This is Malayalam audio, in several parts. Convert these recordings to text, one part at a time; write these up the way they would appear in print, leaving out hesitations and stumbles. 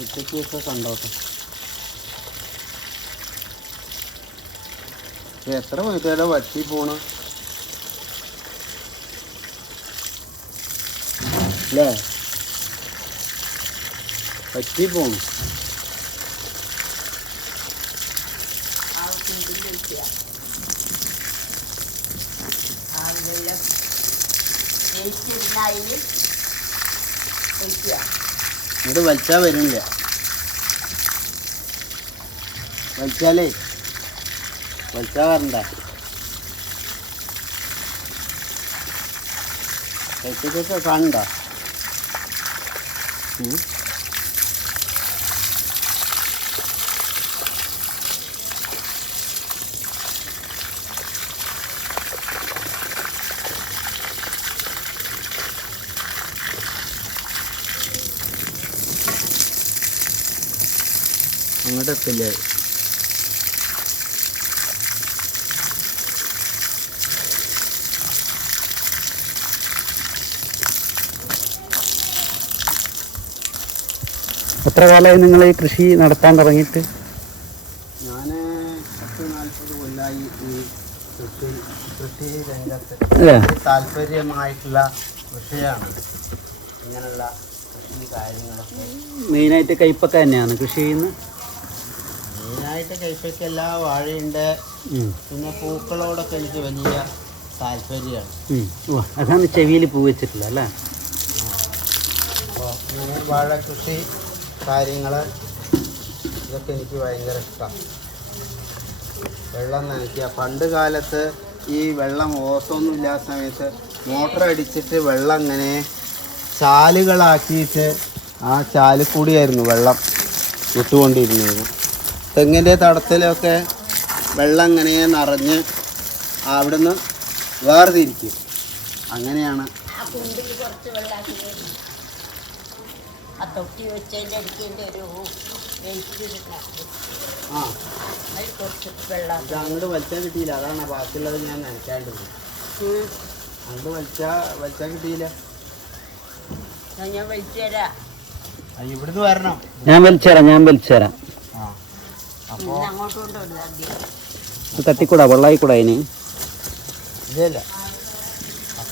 ഉച്ചക്കൊക്കെ കണ്ടോട്ടെ. എത്ര പോയിട്ടാലോ വറ്റി പോണ് അല്ലേ? വറ്റി പോണു. ഇത് വലിച്ചാൽ വരുന്നില്ല. വലിച്ചാലേ വരണ്ട. കഴിച്ചതൊക്കെ കാണണ്ട. അങ്ങോട്ട് എത്തില്ലേ? എത്ര കാലമായി നിങ്ങൾ ഈ കൃഷി നടത്താൻ തുടങ്ങിയിട്ട്? ഞാൻ 40 കൊല്ലമായി ഈ കൃഷി രംഗത്ത്. താല്പര്യമായിട്ടുള്ള കൃഷിയാണ് ഇങ്ങനെയുള്ള കൃഷി കാര്യങ്ങളൊക്കെ. മെയിനായിട്ട് കയ്പക്ക തന്നെയാണ് കൃഷി ചെയ്യുന്നത്. മെയിനായിട്ട് കയ്പക്കല്ല, വാഴയുണ്ട്. പിന്നെ പൂക്കളോടൊക്കെ എനിക്ക് വലിയ താല്പര്യമാണ്. അതാണ് ചെവിയിൽ പൂ വെച്ചിട്ടില്ല അല്ലേ? അപ്പോൾ ഇങ്ങനെ വാഴ കൃഷി കാര്യങ്ങൾ ഇതൊക്കെ എനിക്ക് ഭയങ്കര ഇഷ്ടമാണ്. വെള്ളം നനയ്ക്കുക. പണ്ട് കാലത്ത് ഈ വെള്ളം ഓസൊന്നും ഇല്ലാത്ത സമയത്ത് മോട്ടർ അടിച്ചിട്ട് വെള്ളം ഇങ്ങനെ ചാലുകളാക്കിയിട്ട് ആ ചാലിൽ കൂടിയായിരുന്നു വെള്ളം വിട്ടുകൊണ്ടിരുന്നത്. തെങ്ങിൻ്റെ തടത്തിലൊക്കെ വെള്ളം ഇങ്ങനെ നിറഞ്ഞ് അവിടുന്ന് വേർതിരിക്കും. അങ്ങനെയാണ്. അങ്ങോട്ട് വലിച്ചാൽ കിട്ടിയില്ല. അതാണ് ബാക്കിയുള്ളത് ഞാൻ നനയ്ക്കാണ്ട് പോയി. അങ്ങോട്ട് വലിച്ചാൽ കിട്ടിയില്ല. ഇവിടുന്ന് വരണം. ഞാൻ വലിച്ചുതരാം. അപ്പോൾ തട്ടിക്കൂടാ, വെള്ളമായിക്കൂടാ അതിന്. ഇതല്ല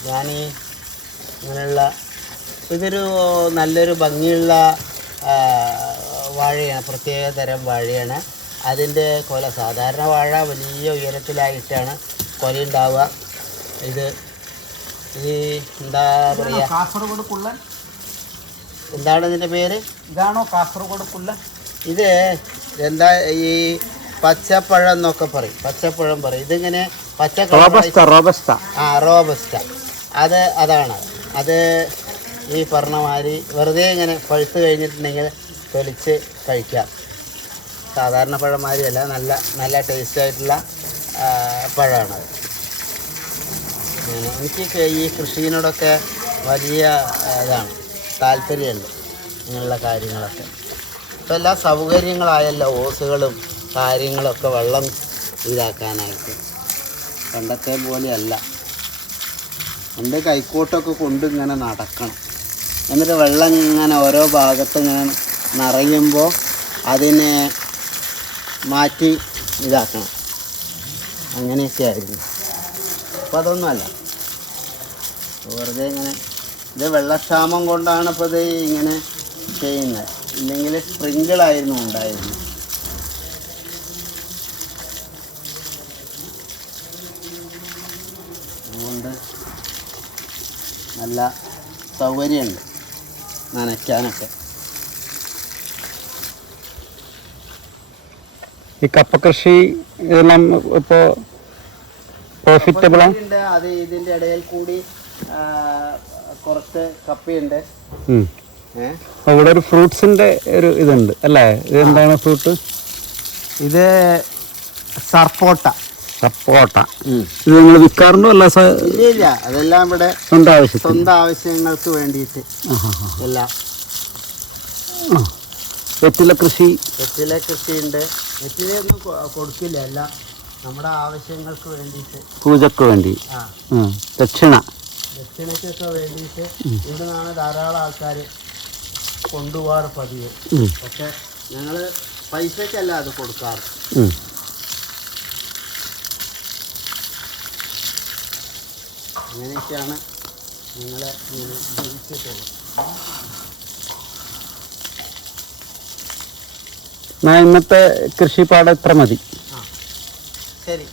ഞാൻ ഇങ്ങനെയുള്ള ഇതൊരു നല്ലൊരു ഭംഗിയുള്ള വാഴയാണ്, പ്രത്യേക തരം വാഴയാണ്. അതിൻ്റെ കൊല സാധാരണ വാഴ വലിയ ഉയരത്തിലായിട്ടാണ് കൊലയുണ്ടാവുക. ഇത് എന്താ പറയുക, കാസർഗോഡ് കുള്ളൻ എന്താണ് ഇതിൻ്റെ പേര്? ഇതാണോ കാസർഗോഡ് കുള്ളൻ? ഇത് എന്താ ഈ പച്ചപ്പഴം എന്നൊക്കെ പറയും, പച്ചപ്പഴം പറയും. ഇതിങ്ങനെ റോബസ്റ്റ. റോബസ്റ്റ അതാണ്. അത് ഈ പറഞ്ഞ മാതിരി വെറുതെ ഇങ്ങനെ പഴുത്ത് കഴിഞ്ഞിട്ടുണ്ടെങ്കിൽ തൊലിച്ച് കഴിക്കാം. സാധാരണ പഴമാതിരിയല്ല, നല്ല ടേസ്റ്റായിട്ടുള്ള പഴമാണത്. എനിക്ക് ഈ കൃഷിയോടൊക്കെ വലിയ ഇതാണ്, താല്പര്യമുണ്ട് ഇങ്ങനെയുള്ള കാര്യങ്ങളൊക്കെ. ഇപ്പോൾ എല്ലാ സൗകര്യങ്ങളായല്ലോ, ഓസുകളും കാര്യങ്ങളൊക്കെ വെള്ളം ഇതാക്കാനായിട്ട്. പണ്ടത്തെ പോലെയല്ല. പണ്ട് കൈക്കോട്ടൊക്കെ കൊണ്ട് ഇങ്ങനെ നടക്കണം. എന്നിട്ട് വെള്ളം ഇങ്ങനെ ഓരോ ഭാഗത്ത് ഇങ്ങനെ നിറയുമ്പോൾ അതിനെ മാറ്റി ഇതാക്കണം. അങ്ങനെയൊക്കെ ആയിരുന്നു. അപ്പോൾ അതൊന്നുമല്ല, വെറുതെ ഇങ്ങനെ. ഇത് വെള്ളക്ഷാമം കൊണ്ടാണ് ഇപ്പോൾ ഇത് ഇങ്ങനെ ചെയ്യുന്നത്. ഇല്ലെങ്കിൽ സ്പ്രിങ്കിളായിരുന്നു ഉണ്ടായിരുന്നു. അതുകൊണ്ട് നല്ല സൗകര്യമുണ്ട് നനയ്ക്കാനൊക്കെ. ഈ കപ്പ കൃഷി ഇതെല്ലാം ഇപ്പോൾ പ്രോഫിറ്റബിളാണ്. അത് ഇതിൻ്റെ ഇടയിൽ കൂടി കുറച്ച് കപ്പയുണ്ട്. അവിടെ ഒരു ഫ്രൂട്ട്സിന്റെ ഒരു ഇതുണ്ട് അല്ലേ? ഇതെന്താണ് ഫ്രൂട്ട്? ഇത് സപ്പോട്ട. ഇത് നിങ്ങൾ വിൽക്കാറുണ്ടോ? അല്ല, ഇല്ല, അതെല്ലാം ഇവിടെ സ്വന്തം ആവശ്യങ്ങൾക്ക് വേണ്ടിയിട്ട് എല്ലാം. വെറ്റില കൃഷിയുണ്ട്. വെറ്റിലയൊന്നും കൊടുക്കില്ല, എല്ലാം നമ്മുടെ ആവശ്യങ്ങൾക്ക് വേണ്ടിയിട്ട്, പൂജക്ക് വേണ്ടി, ദക്ഷിണക്കൊക്കെ വേണ്ടിയിട്ട് ഇവിടെ നിന്നാണ് ധാരാളം ആൾക്കാർ കൊണ്ടുപോകാറ് പതിവ്. പക്ഷെ ഞങ്ങൾ പൈസക്കല്ല അത് കൊടുക്കാറ്. അങ്ങനെയൊക്കെയാണ് ഞങ്ങൾ ഇങ്ങനെ ജീവിച്ചിട്ടുള്ളത്. ഇന്നത്തെ കൃഷിപ്പാടം ഇത്ര മതി. ശരി.